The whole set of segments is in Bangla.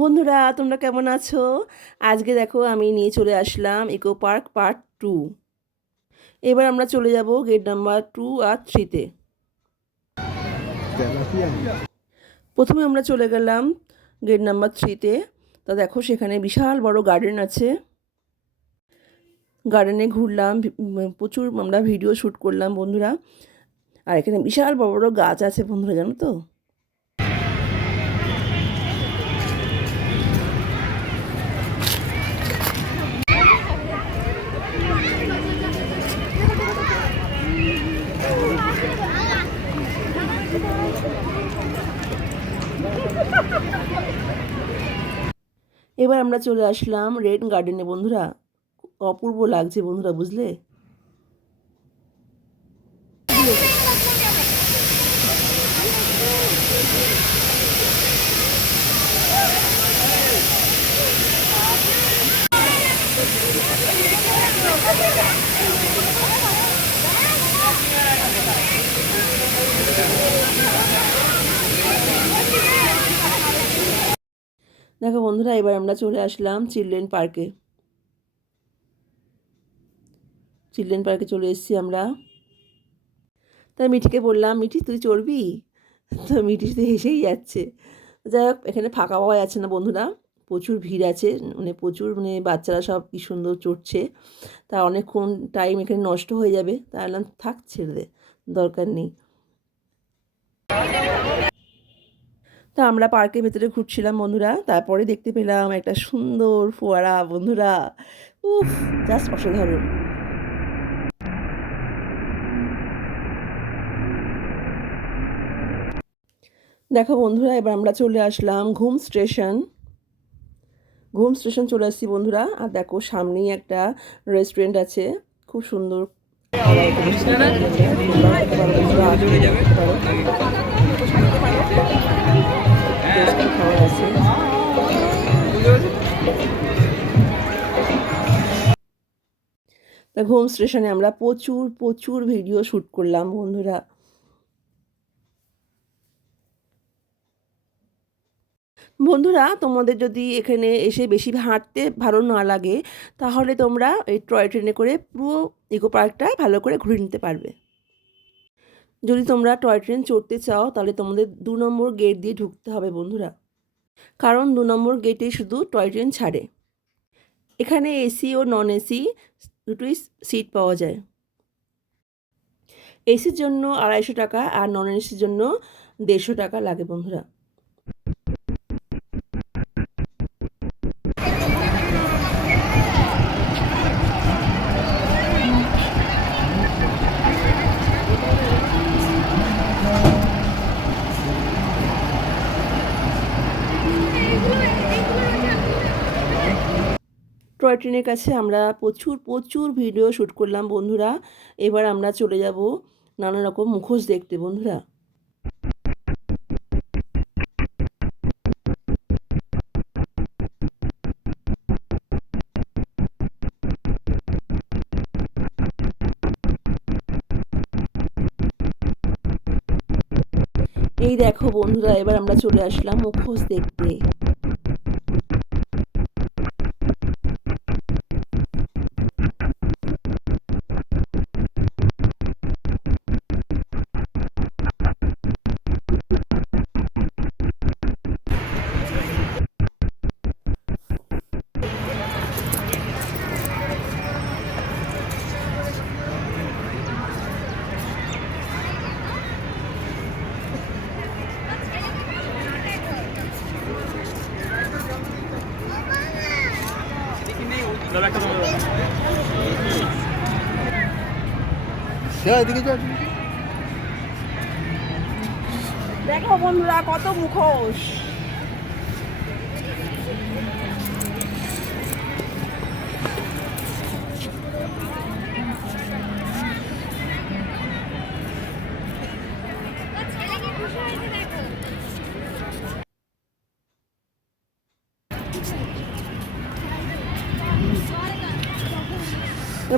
বন্ধুরা তোমরা কেমন আছো? আজকে দেখো আমি নিয়ে চলে আসলাম ইকো পার্ক পার্ট 2। এবার আমরা চলে যাব গেট নাম্বার 2 আর 3 তে। প্রথমে আমরা চলে গেলাম গেট নাম্বার 3 তে। তা দেখো সেখানে বিশাল বড় গার্ডেন আছে। গার্ডেনে ঘুরলাম, প্রচুর আমরা ভিডিও শ্যুট করলাম বন্ধুরা। আর এখানে বিশাল বড় বড় গাছ আছে বন্ধুরা, জানো তো? এবার আমরা চলে আসলাম রেড গার্ডেনে বন্ধুরা। অপূর্ব লাগছে বন্ধুরা, বুঝলে? দেখো বন্ধুরা, এবার আমরা চলে আসলাম চিলড্রেন পার্কে। চিলড্রেন পার্কে চলে এসেছি আমরা। তাই মিঠিকে বললাম, মিঠি তুই চড়বি? তো মিঠি শুধু হেসেই যাচ্ছে। যাই হোক, এখানে ফাঁকা পাওয়া যাচ্ছে না বন্ধুরা, প্রচুর ভিড় আছে, প্রচুর বাচ্চারা সব কি সুন্দর চড়ছে। তা অনেকক্ষণ টাইম এখানে নষ্ট হয়ে যাবে, তাই বললাম থাক, ছেড়ে দে, দরকার নেই। তা আমরা পার্কের ভেতরে ঘুরছিলাম বন্ধুরা, তারপরে দেখতে পেলাম একটা সুন্দর ফোয়ারা বন্ধুরা। উফ, জাস্ট অসাধারণ। দেখো বন্ধুরা, এবার আমরা চলে আসলাম ঘুম স্টেশন। ঘুম স্টেশন চলে আসছি বন্ধুরা। আর দেখো সামনেই একটা রেস্টুরেন্ট আছে, খুব সুন্দর খাবার আছে। তা ঘুম স্টেশনে আমরা প্রচুর প্রচুর ভিডিও শ্যুট করলাম বন্ধুরা। বন্ধুরা, তোমাদের যদি এখানে এসে বেশি হাঁটতে ভালো না লাগে, তাহলে তোমরা এই টয় ট্রেনে করে পুরো ইকো পার্কটা ভালো করে ঘুরে নিতে পারবে। যদি তোমরা টয় ট্রেন চড়তে চাও, তাহলে তোমাদের 2 নম্বর গেট দিয়ে ঢুকতে হবে বন্ধুরা, কারণ 2 নম্বর গেটেই শুধু টয় ট্রেন ছাড়ে। এখানে এসি ও নন এসি দুটোই সিট পাওয়া যায়। এসির জন্য 250 টাকা আর নন এসির জন্য 150 টাকা লাগে বন্ধুরা। টয় ট্রেনের কাছে আমরা প্রচুর প্রচুর ভিডিও শ্যুট করলাম বন্ধুরা। এবার আমরা চলে যাব নানা রকম মুখোশ দেখতে বন্ধুরা। এই দেখো বন্ধুরা, এবার আমরা চলে আসলাম মুখোশ দেখতে। দেখো বন্ধুরা, কত মুখোশ।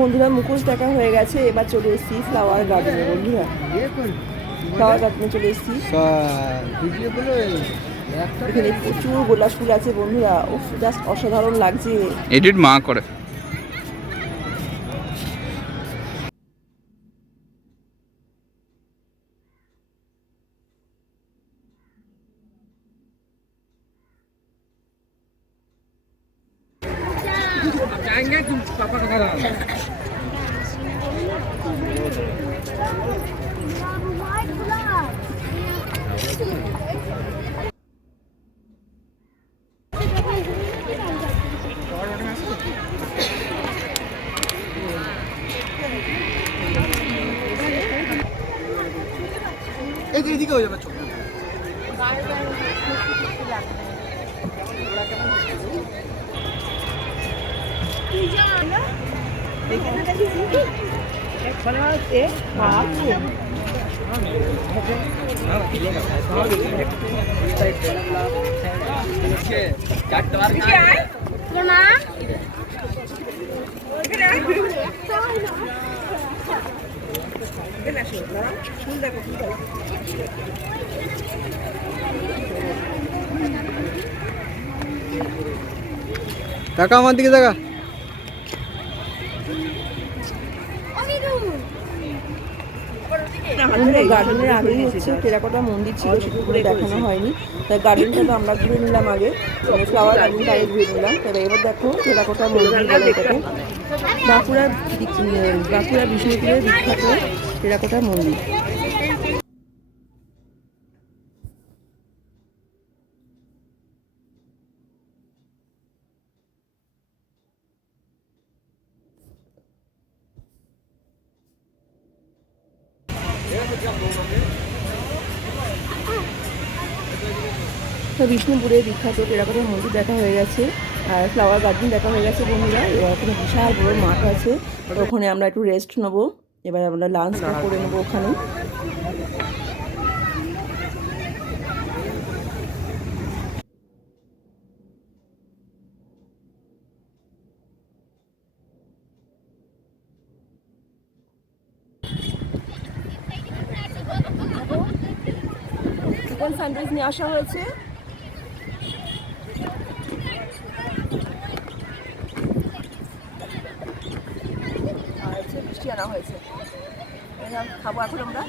বন্ধুরা, মুখোশ দেখা হয়ে গেছে, এবার চলে এসেছি ফ্লাওয়ার গার্ডেনে বন্ধুরা। ফ্লাওয়ার গার্ডেনে চলে এসেছি। এখানে প্রচুর গোলাপ ফুল আছে বন্ধুরা, উফ জাস্ট অসাধারণ লাগছে। এডিট মা করে। এদিকে হয়ে যাবে চোখ। টাকা আমার দিকে টাকা। গার্ডেনের আগেই হচ্ছে টেরাকোটা মন্দির ছিল, সেটা ঘুরে দেখানো হয়নি, তাই গার্ডেনটা তো আমরা ঘুরে নিলাম আগে, মানে ফ্লাওয়ার গার্ডেনটা আগে ঘুরে নিলাম। তবে এবার দেখো টেরাকোটা মন্দির বলে এটাকে, বাঁকুড়া বিষ্ণুপুরের বিখ্যাত টেরাকোটা মন্দির। তো বিষ্ণুপুরের বিখ্যাত টেরাকোটা মন্দির দেখা হয়ে গেছে, আর ফ্লাওয়ার গার্ডেন দেখা হয়ে গেছে বন্ধুরা। এবার ওখানে বিশাল বড় মাঠ আছে, তো ওখানে আমরা একটু রেস্ট নেবো, এবার আমরা লাঞ্চটা করে নেবো ওখানে। চিকেন স্যান্ডউইচ নিয়ে আসা হয়েছে, আর হচ্ছে মিষ্টি আনা হয়েছে, খাবো এখন আমরা।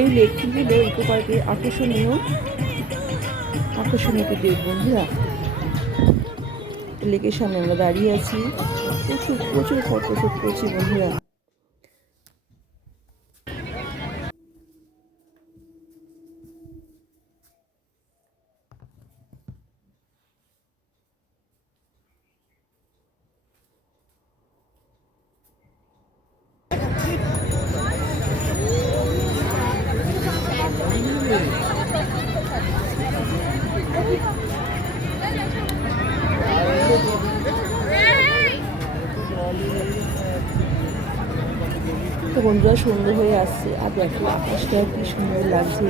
এই লেকটি হলো ইকো পার্কের আকর্ষণীয় একটি লেক বন্ধুরা। লেকের সামনে আমরা দাঁড়িয়ে আছি, প্রচুর প্রচুর ফটোশ্যুট করছি বন্ধুরা। তো বন্ধুরা সন্ধ্যে হয়ে আসছে, আর দেখো আকাশটা কি সুন্দর লাগছে,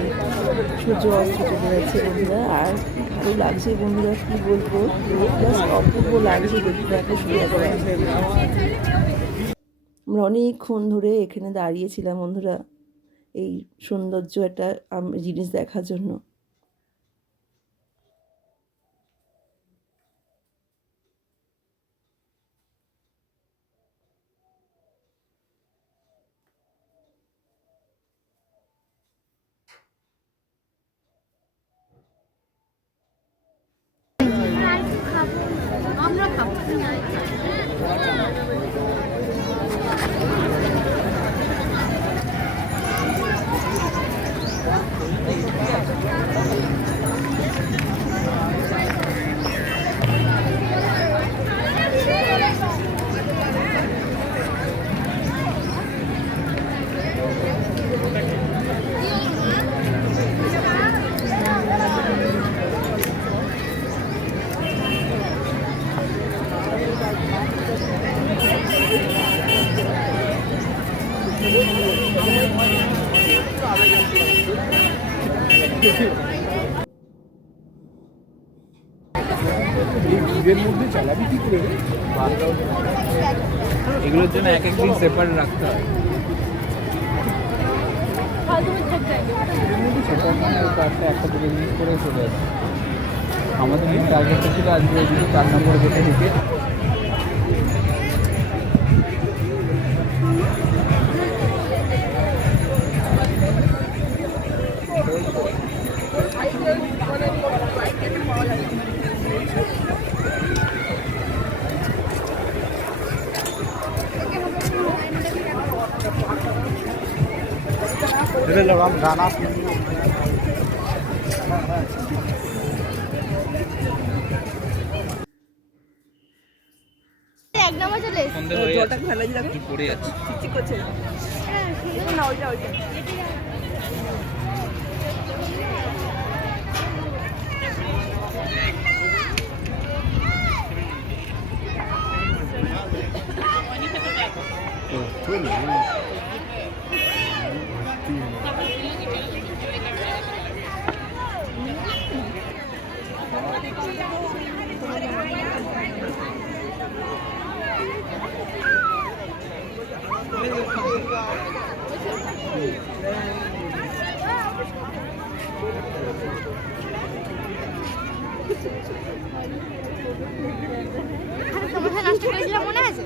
সূর্য অস্ত চলে যাচ্ছে বন্ধুরা, আর কি ভালো লাগছে বন্ধুরা, কি বলবো, জাস্ট অপূর্ব লাগছে দেখতে এত সুন্দর লাগছে। আমরা অনেকক্ষণ ধরে এখানে দাঁড়িয়েছিলাম বন্ধুরা, এই সৌন্দর্য একটা জিনিস দেখার জন্য। এগুলোর জন্য এক একদিন সেপারেট রাখতে হয়। একটা দুটো জিনিস করে চলে যাচ্ছে। আমাদের মেন টার্গেটটা ছিল আজকে ওইদিকে 4 নম্বর গেটে ঢুকে गाना এক নম্বর চলে এসেছে। সন্ধে হয়ে জলটা যাচ্ছে, ভালো লাগছে একটু পড়ে যাচ্ছে। চিকচিক করছে না ওইটা ওইটা তোমার সাথে নাচটা করেছিলাম মনে আছে?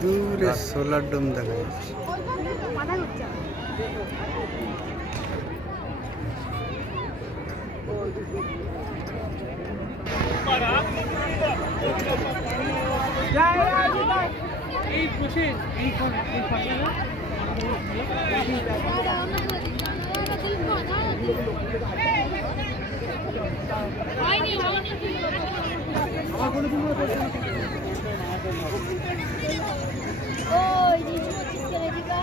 দূরে সোলার ডোম দেখা যাচ্ছে। মাথা ঘুরছে আমার। ওই নিচু করছিস কেন এদিকে?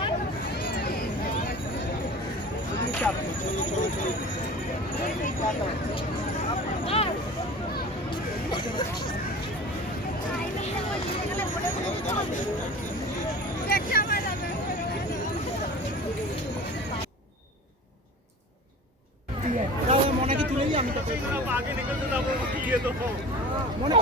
মনে কি তুলে আমি মনে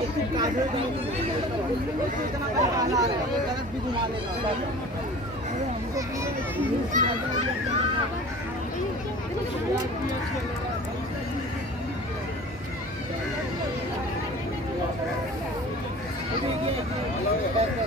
কাজ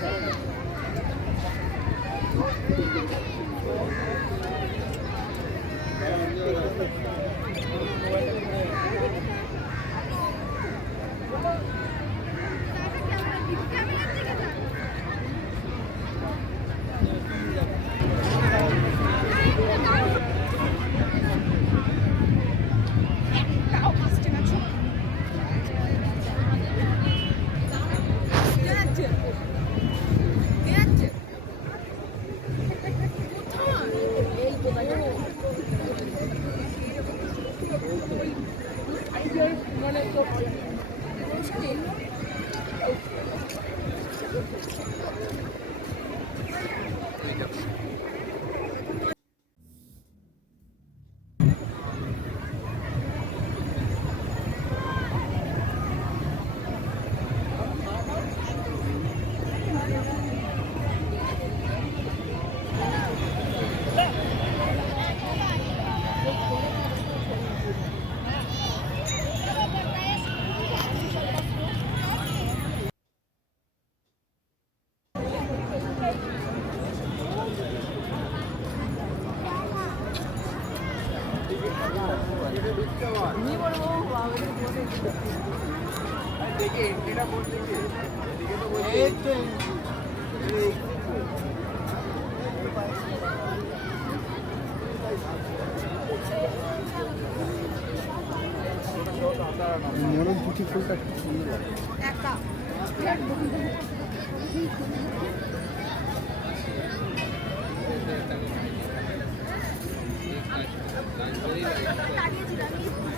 মোড়ের দুটি ফুলটা খুব সুন্দর লাগে।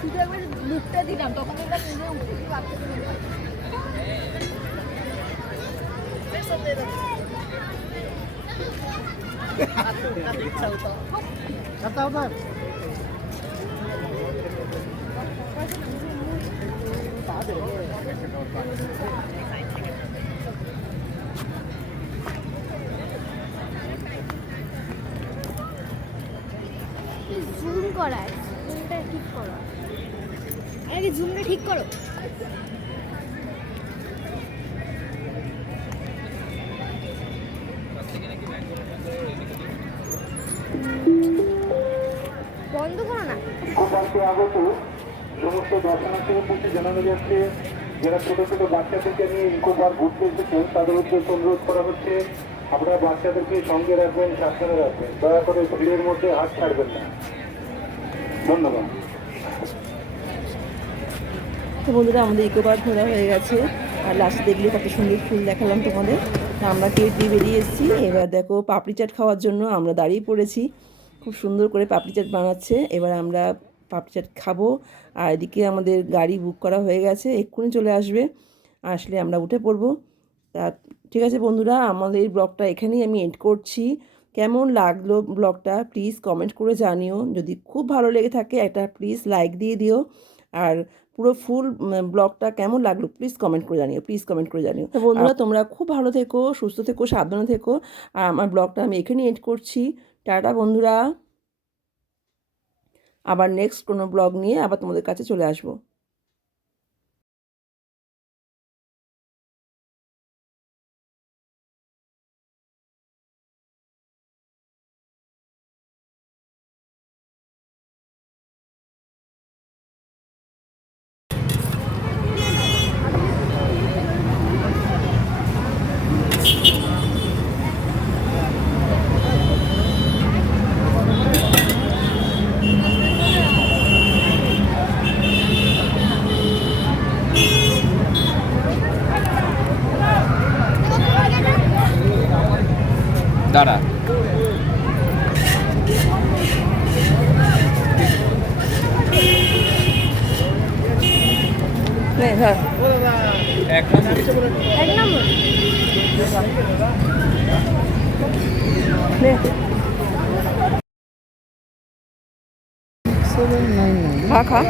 শুধু একবার লুকটা দিলাম তখন এটা নিজে উঠে বাচ্চাদের জুম করায় জুমটা ঠিক করো আরে জুমটা ঠিক করো বন্ধ করো না পার্কে আগত সমস্ত দর্শনার্থীদের কাছে জানানো যাচ্ছে যারা ছোট ছোট বাচ্চাদেরকে নিয়ে ইকো পার্ক ঘুরতে এসেছেন তাদের উদ্দেশ্যে অনুরোধ করা হচ্ছে আপনারা বাচ্চাদেরকে সঙ্গে রাখবেন, সাবধানে রাখবেন, দয়া করে ভিড়ের মধ্যে হাত ছাড়বেন না। ধন্যবাদ। তো বন্ধুরা আমাদের ইকো পার্ক ঘোরা হয়ে গেছে আর লাস্টে দেখলে কত সুন্দর ফুল দেখালাম তোমাদের। তা আমরা গেট দিয়ে বেরিয়ে এসেছি। এবার দেখো পাপড়ি চাট খাওয়ার জন্য আমরা দাঁড়িয়ে পড়েছি। খুব সুন্দর করে পাপড়ি চাট বানাচ্ছে। এবার আমরা পাপড়ি চাট খাবো। আর এদিকে আমাদের গাড়ি বুক করা হয়ে গেছে, এক্ষুনি চলে আসবে, আসলে আমরা উঠে পড়বো। তা ঠিক আছে বন্ধুরা, আমাদের এই ব্লগটা এখানেই আমি এন্ড করছি। কেমন লাগলো ব্লগটা প্লিজ কমেন্ট করে জানিও। যদি খুব ভালো লেগে থাকে একটা প্লিজ লাইক দিয়ে দিও। আর পুরো ফুল ব্লগটা কেমন লাগলো প্লিজ কমেন্ট করে জানিও, প্লিজ কমেন্ট করে জানিও। তো বন্ধুরা তোমরা খুব ভালো থেকো, সুস্থ থেকো, সাবধানে থেকো। আর আমার ব্লগটা আমি এখানেই এন্ড করছি। টাটা বন্ধুরা, আবার নেক্সট কোনো ব্লগ নিয়ে আবার তোমাদের কাছে চলে আসবো। দাঁড়া নে ধর। এক নম্বর এক নম্বর নে খা খা।